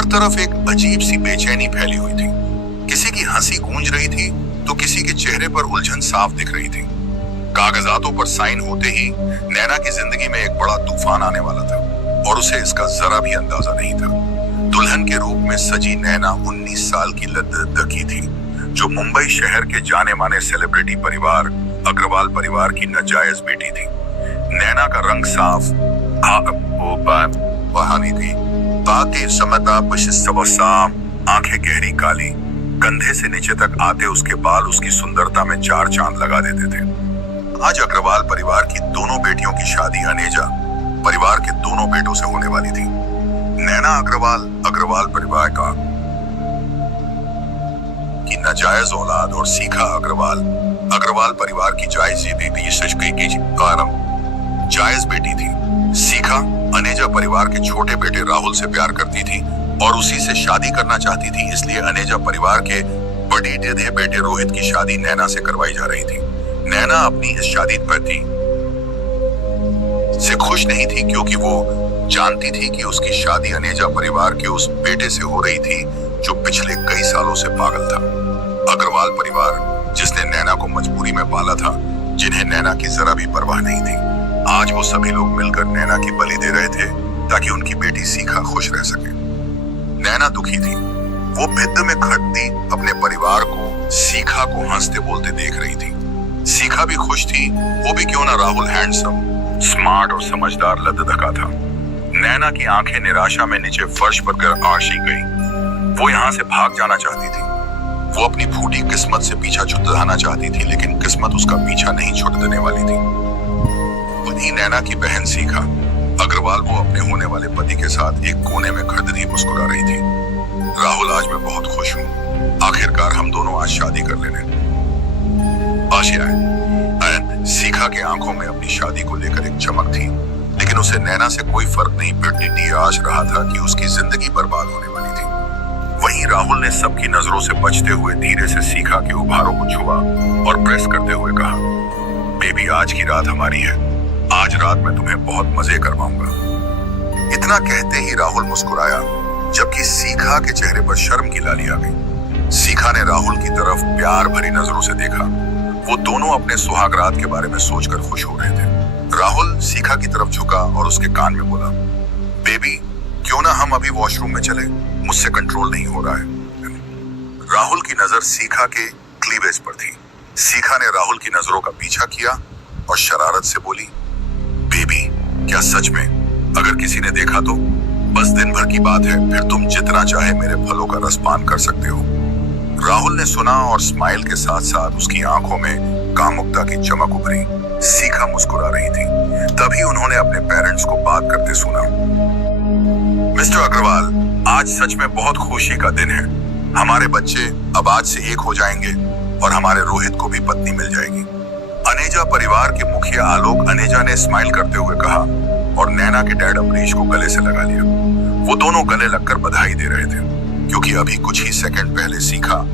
हर तरफ एक अजीब सी बेचैनी फैली हुई थी। किसी की हंसी गूंज रही थी तो किसी के चेहरे पर उलझन साफ दिख रही थी। कागजातों पर साइन होते ही नैना की जिंदगी में एक बड़ा तूफान आने वाला था और उसे इसका जरा भी अंदाजा नहीं था। दुल्हन के रूप में सजी नैना 19 साल की लड़की थी, जो मुंबई शहर के जाने माने सेलिब्रिटी परिवार अग्रवाल परिवार की नाजायज बेटी थी। नैना का रंग साफ बहानी थी, बातें समता आंखें गहरी काली, कंधे से नीचे तक आते उसके बाल उसकी सुंदरता में चार चांद लगा देते थे। आज अग्रवाल परिवार की दोनों बेटियों की शादी अनेजा परिवार के दोनों बेटों से होने वाली थी। नैना अग्रवाल परिवार की नाजायज औलाद और सीखा अग्रवाल परिवार की जायज बेटी थी। सीखा अनेजा परिवार के छोटे बेटे राहुल से प्यार करती थी और उसी से शादी करना चाहती थी, इसलिए अनेजा परिवार के बड़ी दीदी बेटे रोहित की शादी नैना से करवाई जा रही थी। नैना अपनी इस शादी से खुश नहीं थी, क्योंकि वो जानती थी कि उसकी शादी अनेजा परिवार के उस बेटे से हो रही थी जो पिछले कई सालों से पागल था। अग्रवाल परिवार जिसने नैना को मजबूरी में पाला था, जिन्हें नैना की जरा भी परवाह नहीं थी, आज वो सभी लोग मिलकर नैना की बलि दे रहे थे ताकि उनकी बेटी सीखा खुश रह सके। नैना दुखी थी। वो भिद्द में खड़ती अपने परिवार को सीखा को हंसते बोलते देख रही थी। सीखा भी खुश थी, वो भी क्यों ना राहुल हैंडसम, स्मार्ट और समझदार लद्दका था। नैना की आंखें निराशा में नीचे फर्श पर गिर आशी गई। वो यहाँ से भाग जाना चाहती थी। वो अपनी फूटी किस्मत से पीछा छुड़ाना चाहती थी, लेकिन किस्मत उसका पीछा नहीं छुड़ाने वाली थी। वही नैना की बहन सीखा अग्रवाल वो अपने होने वाले पति के साथ एक कोने में खड़ती मुस्कुरा रही थी। राहुल, आज मैं बहुत खुश हूँ। आखिरकार हम दोनों आज शादी कर लेने। सीखा के आंखों में अपनी शादी को लेकर एक चमक थी, लेकिन उसे नैना से कोई फर्क नहीं पड़ती आज रहा था कि उसकी जिंदगी बर्बाद होने वाली थी। वहीं राहुल ने सबकी नजरों से बचते हुए धीरे से सीखा के उभारों को छुआ और प्रेस करते हुए कहा, बेबी, आज की रात हमारी है। आज रात मैं तुम्हें बहुत मजे करवाऊंगा। इतना कहते ही राहुल मुस्कुराया, जबकि सीखा के चेहरे पर शर्म की लाली आ गई। सीखा ने राहुल की तरफ प्यार भरी नजरों से देखा। वो दोनों अपने सुहाग रात के बारे में सोचकर खुश हो रहे थे। राहुल सीखा की तरफ झुका और उसके कान में बोला, बेबी, क्यों ना हम अभी वॉशरूम में चले? मुझसे कंट्रोल नहीं हो रहा है। राहुल की नजर सीखा के क्लीवेज पर थी। सीखा ने राहुल की नजरों का पीछा किया और शरारत से बोली, बेबी, क्या सच में? अगर किसी ने देखा तो? बस दिन भर की बात है, फिर तुम जितना चाहे मेरे फलों का रसपान कर सकते हो। राहुल ने सुना और स्माइल के साथ साथ उसकी आंखों में कामुकता की चमक उभरी। सीखा मुस्कुरा रही थी। तभी उन्होंने अपने पेरेंट्स को बात करते सुना, मिस्टर अग्रवाल, आज सच में बहुत खुशी का दिन है। हमारे बच्चे अब आज से एक हो जाएंगे और हमारे रोहित को भी पत्नी मिल जाएगी। अनेजा परिवार के मुखिया आलोक अनेजा ने स्माइल करते हुए कहा और नैना के डैड अमरीश को गले से लगा लिया। वो दोनों गले लगकर बधाई दे रहे थे, क्योंकि अभी कुछ ही सेकंड पहले सीखा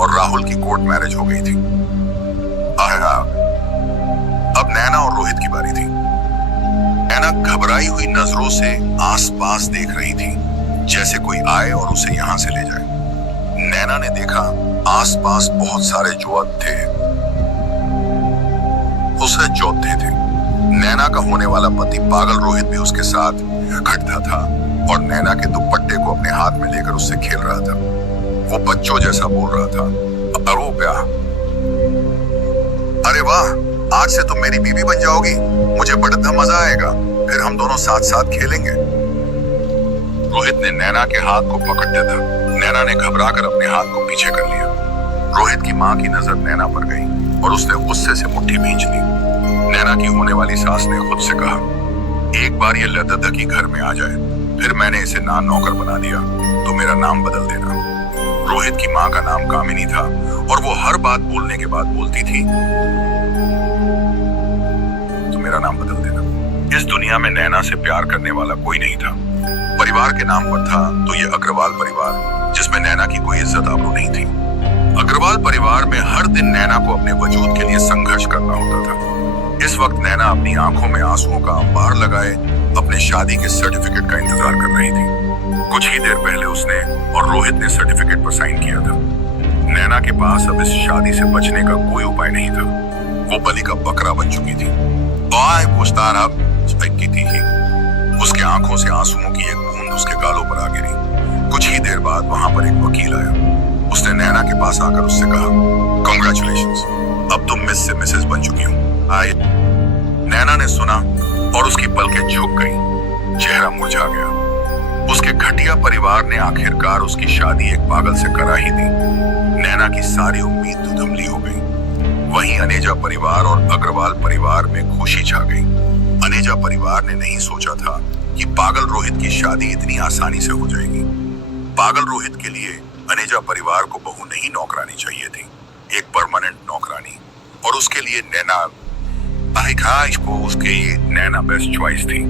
और राहुल की कोर्ट मैरिज हो गई थी। अब नैना और रोहित की बारी थी। नैना घबराई हुई नजरों से आसपास देख रही थी, जैसे कोई आए और उसे यहाँ से ले जाए। नैना ने देखा आसपास बहुत सारे जोधे थे। नैना का होने वाला पति पागल रोहित भी उसके साथ खड़ा था और नैना के दुपट्टे को अपने हाथ में लेकर उससे खेल रहा था। वो बच्चों जैसा बोल रहा था, अरो प्यार, अरे वाह, आज से तुम मेरी बीवी बन जाओगी। मुझे बड़ा मजा आएगा, फिर हम दोनों साथ साथ खेलेंगे। रोहित ने नैना के हाथ को पकड़ लिया था। नैना ने घबराकर अपने हाथ को पीछे कर लिया। रोहित की माँ की नजर नैना पर गई और उसने गुस्से से मुट्ठी भींच ली। नैना की होने वाली सास ने खुद से कहा, एक बार ये लद्दकी घर में आ जाए, फिर मैंने इसे नौकर बना दिया तो मेरा नाम बदल देना। रोहित की माँ का नाम कामिनी था और वो हर बात बोलने के बाद बोलती थी, तो मेरा नाम बदल देना। इस दुनिया में नैना से प्यार करने वाला कोई नहीं था। परिवार के नाम पर था तो ये अग्रवाल परिवार, जिसमें नैना की कोई इज्जत आबरू नहीं थी। अग्रवाल परिवार में हर दिन नैना को अपने वजूद के लिए संघर्ष करना होता था। इस वक्त नैना अपनी आंखों में आंसुओं का अंबार लगाए अपने शादी के सर्टिफिकेट का इंतजार कर रही थी। कुछ ही देर पहले उसने और रोहित ने सर्टिफिकेट पर साइन किया था। नैना के पास अब इस शादी से बचने का कोई उपाय नहीं था। वो बलि का बकरा बन चुकी थी। बाय पोस्टार अब की थी ही। उसके आंखों से आंसुओं की एक बूंद उसके गालों पर आ गिरी। कुछ ही देर बाद वहां पर एक वकील आया। उसने नैना के पास आकर उससे कहा, कांग्रेचुलेशंस, अब तुम मिस से मिसेस बन चुकी हो। आए। नैना ने सुना और उसकी पलकें झुक गईं। चेहरा मुरझा गया। उसके घटिया परिवार ने आखिरकार उसकी शादी एक पागल से करा ही दी। नैना की सारी उम्मीद धुंधली हो गई। वहीं अनेजा परिवार और अग्रवाल परिवार में खुशी छा गई। अनेजा परिवार ने नहीं सोचा था कि पागल रोहित की शादी इतनी आसानी से हो जाएगी। पागल रोहित के लिए अनेजा परिवार को बहू नहीं नौकरानी चाहिए थी, एक परमानेंट नौकरानी, और उसके लिए नैना नैना बेस्ट चॉइस थी।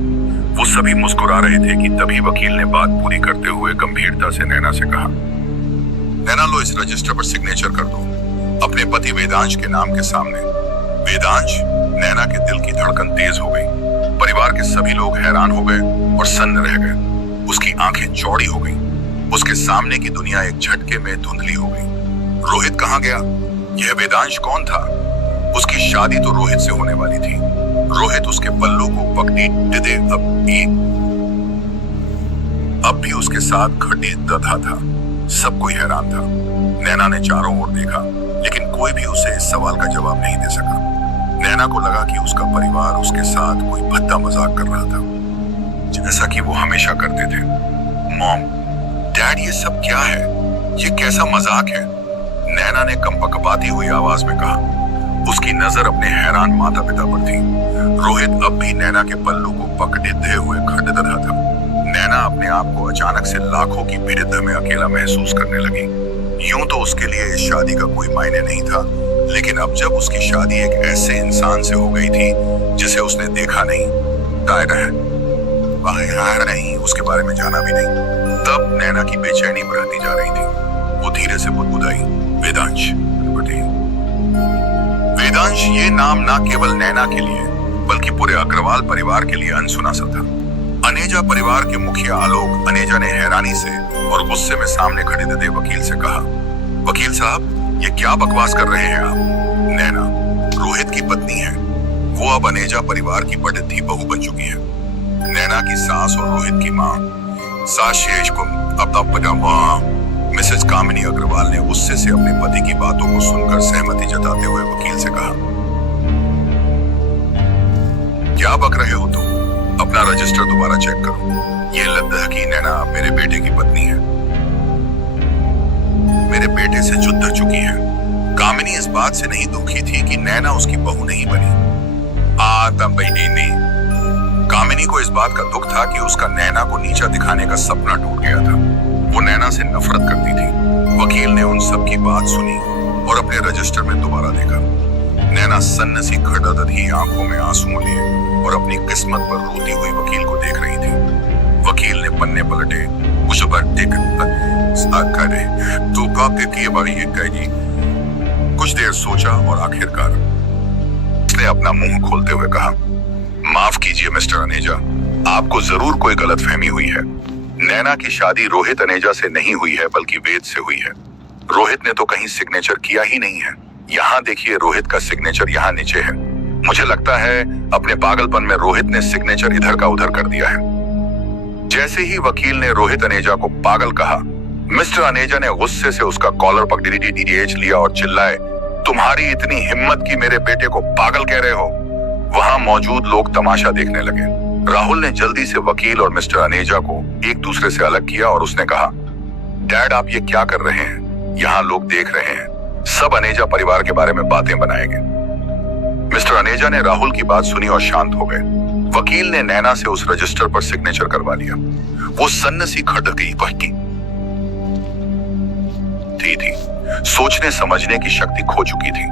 वो सभी मुस्कुरा रहे थे कि तभी वकील ने बात पूरी करते हुए गंभीरता से नैना से कहा, नैना लो, इस रजिस्टर पर सिग्नेचर कर दो अपने पति वेदांश के नाम के सामने। वेदांश। नैना के दिल की धड़कन तेज हो गई। परिवार के सभी लोग हैरान हो गए और सन्न रह गए। उसकी आंखें चौड़ी हो गई। उसके सामने की दुनिया एक झटके में धुंधली हो गई। रोहित कहाँ गया? यह वेदांश कौन था? उसकी शादी तो रोहित से होने वाली थी। रोहित उसके पल्लू को पकड़ी दे अब भी उसके साथ खड़ी दधा था। सब कोई हैरान था। नैना ने चारों ओर देखा, लेकिन कोई भी उसे इस सवाल का जवाब नहीं दे सका। नैना को लगा कि उसका परिवार उसके साथ कोई भद्दा मजाक कर रहा था, जैसा कि वो हमेशा करते थे। मॉम, डैड, ये सब क्या है? ये कैसा मजाक है? नैना ने कंपकपाती हुई आवाज में कहा। उसकी नजर अपने हैरान माता पिता पर थी। रोहित अब भी नैना के पल्लू को पकड़ते हुए खड़े था। नैना अपने आप को अचानक से लाखों की भीड़ में अकेला महसूस करने लगी। यूं तो उसके लिए इस शादी का कोई मायने नहीं था, लेकिन अब जब उसकी शादी एक ऐसे इंसान से हो गई थी जिसे उसने देखा नहीं, नहीं, उसके बारे में जाना भी नहीं, तब नैना की बेचैनी बढ़ती जा रही थी। वो धीरे से बुदबुदाई, वेदांश। वेदांश ये नाम ना केवल नैना के लिए बल्कि पूरे अग्रवाल परिवार के लिए अनसुना सा था। अनेजा परिवार के मुखिया आलोक अनेजा ने हैरानी से और गुस्से में सामने खड़े दे वकील से कहा, वकील साहब, ये क्या बकवास कर रहे हैं आप? नैना रोहित की पत्नी है। वो अब अनेजा परिवार की बढ़ती बहू बन चुकी है। नैना की सास और रोहित की माँ सास शेष को मिसेस कामिनी अग्रवाल ने गुस्से से अपने पति की बातों को सुनकर सहमति जताते हुए वकील से कहा, क्या बक रहे हो तुम? अपना रजिस्टर दोबारा चेक करो। ये लद्दाखी नैना मेरे बेटे की पत्नी है। मेरे बेटे से जुद्ध चुकी है। कामिनी इस बात से नहीं दुखी थी कि नैना उसकी बहू नहीं बनी। कामिनी को इस बात का दुख था कि उसका नैना को नीचा दिखाने का सपना टूट गया था। वो नैना से नफरत करती थी। वकील ने उन सब की बात सुनी और अपने रजिस्टर में दोबारा देखा। नैना सन्न सी खड़दधी आंखों में आंसू लिए और अपनी किस्मत पर रोती हुई वकील को देख रही थी। वकील ने पन्ने पलटे, कुछ कुछ देर सोचा और आखिरकार उसने अपना मुंह खोलते हुए कहा, माफ कीजिए मिस्टर अनेजा, आपको जरूर कोई गलतफहमी हुई है। नैना की शादी रोहित अनेजा से नहीं हुई है बल्कि वेद से हुई है। रोहित ने तो कहीं सिग्नेचर किया ही नहीं है। यहाँ देखिए, रोहित का सिग्नेचर यहाँ नीचे है। मुझे लगता है अपने पागलपन में रोहित ने सिग्नेचर इधर का उधर कर दिया है। जैसे ही वकील ने रोहित अनेजा को पागल कहा, मिस्टर अनेजा ने गुस्से से उसका कॉलर पकड़ लिया और चिल्लाए, तुम्हारी इतनी हिम्मत कि मेरे बेटे को पागल कह रहे हो? वहां मौजूद लोग तमाशा देखने लगे। राहुल ने जल्दी से वकील और मिस्टर अनेजा को एक दूसरे से अलग किया और उसने कहा, डैड, आप ये क्या कर रहे हैं? यहाँ लोग देख रहे हैं। सब अनेजा परिवार के बारे में बातें बनाएंगे। मिस्टर अनेजा ने राहुल की बात सुनी और शांत हो गए। वकील ने नैना से उस रजिस्टर पर सिग्नेचर करवा लिया। वो सन्न सी खड़ गई थी। सोचने समझने की शक्ति खो चुकी थी।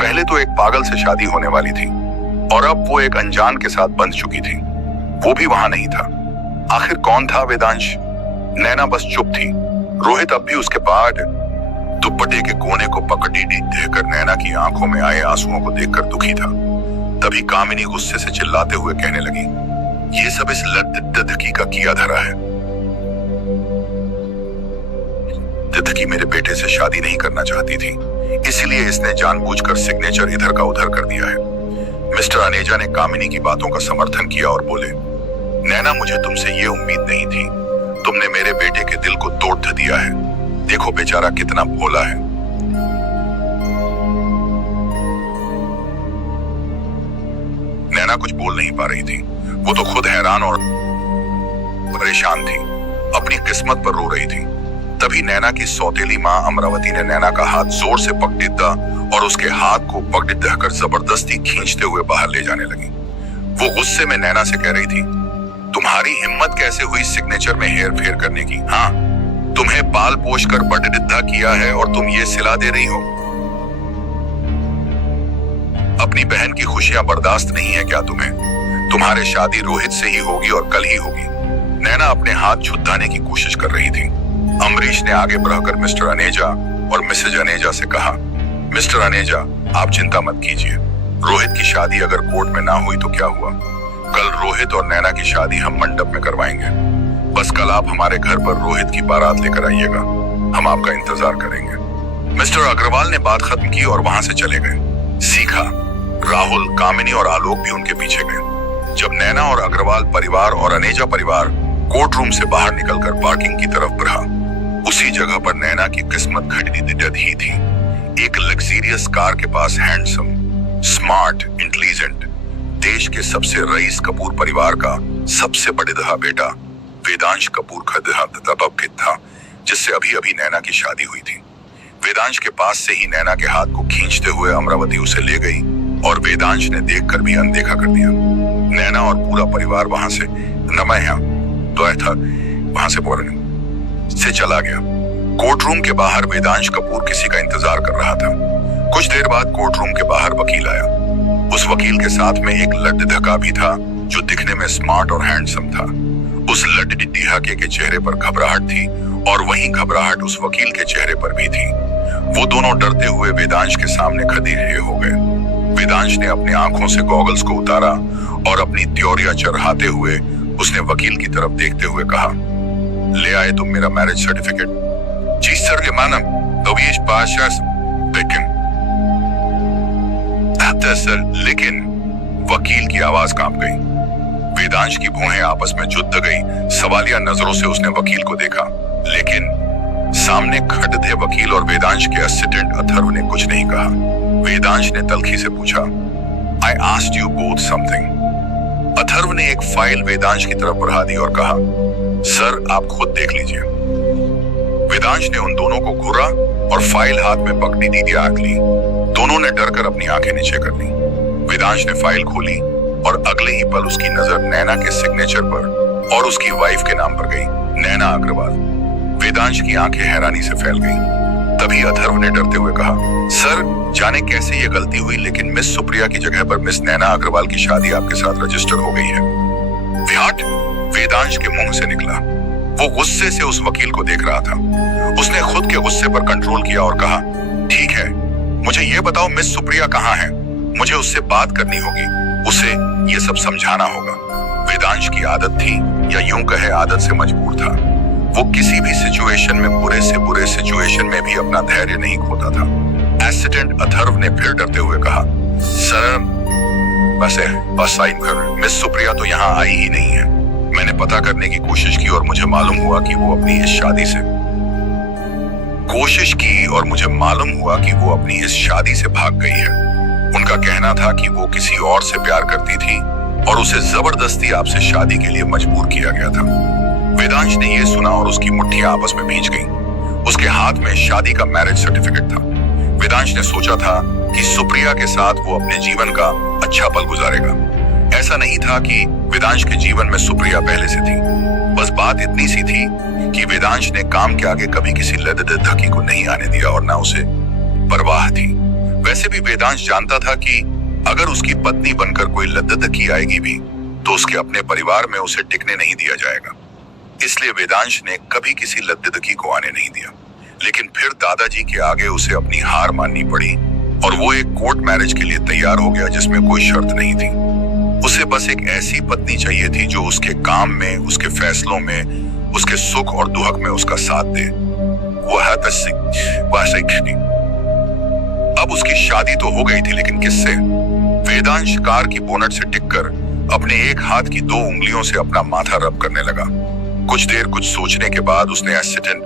पहले तो एक पागल से शादी होने वाली थी और अब वो एक अनजान के साथ बंध चुकी थी। वो भी वहां नहीं था। आखिर कौन था वेदांश? नैना बस चुप थी। रोहित अब भी उसके बाद दुपट्टे के कोने को पकड़ी देखकर नैना की आंखों में आए आंसुओं को देखकर दुखी था। तभी कामिनी गुस्से से चिल्लाते हुए कहने लगी, ये सब इस लद्दकी का किया धरा है। दिद्धकी मेरे बेटे से शादी नहीं करना चाहती थी, इसीलिए इसने जानबूझकर सिग्नेचर इधर का उधर कर दिया है। मिस्टर अनेजा ने कामिनी की बातों का समर्थन किया और बोले, नैना, मुझे तुमसे ये उम्मीद नहीं थी। तुमने मेरे बेटे के दिल को तोड़ दिया है। देखो बेचारा कितना भोला है। नैना कुछ बोल नहीं पा रही थी। वो तो खुद हैरान और परेशान थी, अपनी किस्मत पर रो रही थी। तभी नैना की सौतेली माँ अमरावती ने नैना का हाथ जोर से पकड़ा और उसके हाथ को पकड़ कर जबरदस्ती खींचते हुए बाहर ले जाने लगी। वो गुस्से में नैना से कह रही थी, तुम्हारी हिम्मत कैसे हुई सिग्नेचर में हेर फेर करने की? हाँ, तुम्हें पाल पोष कर बड़डिद्धा किया है और तुम ये सिला दे रही हो। अपनी बहन की खुशियां बर्दाश्त नहीं है क्या तुम्हें? तुम्हारी शादी रोहित से ही होगी और कल ही होगी। नैना अपने हाथ छुड़ाने की कोशिश कर रही थी। अमरीश ने आगे बढ़कर मिस्टर अनेजा और मिसेज अनेजा से कहा, मिस्टर अनेजा, आप चिंता मत कीजिए। रोहित की शादी अगर कोर्ट में ना हुई तो क्या हुआ? कल रोहित और नैना की शादी हम मंडप में करवाएंगे। बस कल आप हमारे घर पर रोहित की बारात लेकर आइएगा, हम आपका इंतजार करेंगे। मिस्टर अग्रवाल ने बात खत्म की और वहां से चले गए। सीखा, राहुल, कामिनी और आलोक भी उनके पीछे गए। जब नैना और अग्रवाल परिवार और अनेजा परिवार कोर्ट रूम से बाहर निकलकर पार्किंग की तरफ बढ़ा, उसी जगह पर नैना की किस्मत घड़ी ही थी। एक लग्जरियस कार के पास हैंडसम, स्मार्ट, इंटेलिजेंट, देश के सबसे रईस कपूर परिवार का सबसे बड़ेदहा बेटा वेदांश कपूर का तब था, जिससे अभी अभी नैना की शादी हुई थी। वेदांश के पास से ही नैना के हाथ को खींचते हुए अमरावती उसे ले गई और वेदांश ने देखकर भी अनदेखा कर दिया। नैना और पूरा परिवार वहां से चला गया। कोर्ट रूम के बाहर वेदांश कपूर किसी का इंतजार कर रहा था। कुछ देर बाद कोर्ट रूम के बाहर वकील आया। उस वकील के साथ में एक लड्डूधका भी था जो दिखने में स्मार्ट और हैंडसम था। उस लड्डूधके के चेहरे पर घबराहट थी और वही घबराहट उस वकील के चेहरे पर भी थी। वो दोनों डरते हुए वेदांश के सामने खड़े हो गए। वेदांश ने अपनी आंखों से गॉगल्स को उतारा और अपनी त्योरियां चढ़ाते हुए उसने वकील की तरफ देखते हुए कहा, ले आए तुम मेरा मैरिज सर्टिफिकेट? जी सर, ये मानम दवीश पाशा सर, लेकिन वकील की आवाज कांप गई। वेदांश की भौहें आपस में जुड़ गई। सवालिया नजरों से उसने वकील को देखा, लेकिन सामने खड़े थे वकील और वेदांश के असिस्टेंट अथर्व ने कुछ नहीं कहा। वेदांश ने तल्खी से पूछा, I asked you both something. Atharva ने एक फाइल वेदांश की तरफ बढ़ा दी और कहा, सर आप खुद देख लीजिए। वेदांश ने उन दोनों को घूरा और फाइल हाथ में पकड़ी दी आंख ली। दोनों ने डरकर अपनी आंखें नीचे कर ली। वेदांश ने फाइल खोली और अगले ही पल उसकी नजर नैना के सिग्नेचर पर और उसकी वाइफ के नाम पर गई, नैना अग्रवाल। वेदांश की आंखें हैरानी से फैल गईं। तभी अथर्व ने डरते हुए कहा, सर जाने कैसे ये गलती हुई, लेकिन मिस सुप्रिया की जगह पर मिस नैना अग्रवाल की शादी आपके साथ रजिस्टर हो गई है। व्हाट? वेदांश के मुंह से निकला। वो गुस्से से उस वकील को देख रहा था। उसने खुद के गुस्से पर कंट्रोल किया और कहा, ठीक है, मुझे ये बताओ मिस सुप्रिया कहाँ है? मुझे उससे बात करनी होगी, उसे ये सब समझाना होगा। वेदांश की आदत थी, या यूं कहे आदत से मजबूर था। वो किसी भी सिचुएशन में, बुरे से बुरे सिचुएशन में भी अपना धैर्य नहीं खोता था। असिस्टेंट अथर्व ने फिर डरते हुए कहा, सर बस साइन कर, मिस सुप्रिया तो यहाँ आई ही नहीं है। मैंने पता करने की कोशिश की और मुझे मालूम हुआ कि वो अपनी इस शादी से भाग गई है। उनका कहना था कि वो किसी और से प्यार करती थी और उसे जबरदस्ती आपसे शादी के लिए मजबूर किया गया था। वेदांश ने यह सुना और उसकी मुट्ठियां आपस में भींच गईं। उसके हाथ में शादी का मैरिज सर्टिफिकेट था। वेदांश ने सोचा था कि सुप्रिया के साथ वो अपने जीवन का अच्छा पल गुजारेगा। ऐसा नहीं था कि वेदांश के जीवन में सुप्रिया पहले से थी, बस बात इतनी सी थी कि वेदांश ने काम के आगे कभी किसी लद्दुधकी को नहीं आने दिया और ना उसे परवाह थी। वैसे भी वेदांश जानता था कि अगर उसकी पत्नी बनकर कोई लद्दुधकी आएगी भी तो उसके अपने परिवार में उसे टिकने नहीं दिया जाएगा। इसलिए वेदांश ने कभी किसी लद्दुधकी को आने नहीं दिया। लेकिन फिर दादाजी के आगे उसे अपनी हार माननी पड़ी और वो एक कोर्ट मैरिज के लिए तैयार हो गया जिसमें कोई शर्त नहीं थी। उसे बस एक ऐसी पत्नी चाहिए थी जो उसके काम में, उसके फैसलों में, उसके सुख और दुख में उसका साथ दे। वाशिकनी। अब उसकी शादी तो हो गई थी, लेकिन किससे? वेदांश कार की बोनट से टिककर अपने एक हाथ की 2 उंगलियों से अपना माथा रब करने लगा। कुछ देर कुछ सोचने के बाद उसने एसिडेंट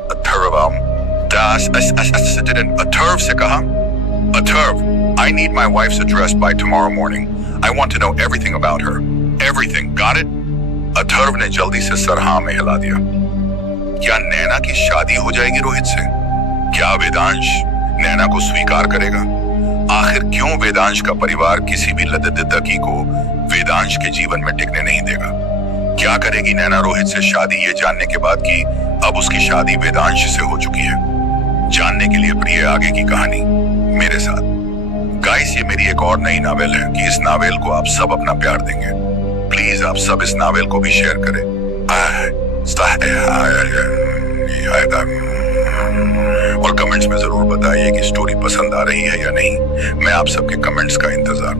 अथर्व से कहा, Atharva, I need my wife's address by tomorrow morning. I want to know everything about her. Everything. Got it? Atharva ने जल्दी से सर हाँ में हिला दिया। क्या नैना की शादी हो जाएगी रोहित से? क्या वेदांश नैना को स्वीकार करेगा? आखिर क्यों वेदांश का परिवार किसी भी लद्दकी को वेदांश के जीवन में टिकने नहीं देगा? क्या करेगी नैना रोहित से शादी, ये जानने के बाद कि अब उसकी शादी वेदांश से हो चुकी है? जानने के लिए प्रिय आगे की कहानी मेरे साथ। गाइस, ये मेरी एक और नई नावेल है कि इस नावेल को आप सब अपना प्यार देंगे। प्लीज आप सब इस नावेल को भी शेयर करें और कमेंट्स में जरूर बताइए कि स्टोरी पसंद आ रही है या नहीं। मैं आप सबके कमेंट्स का इंतजार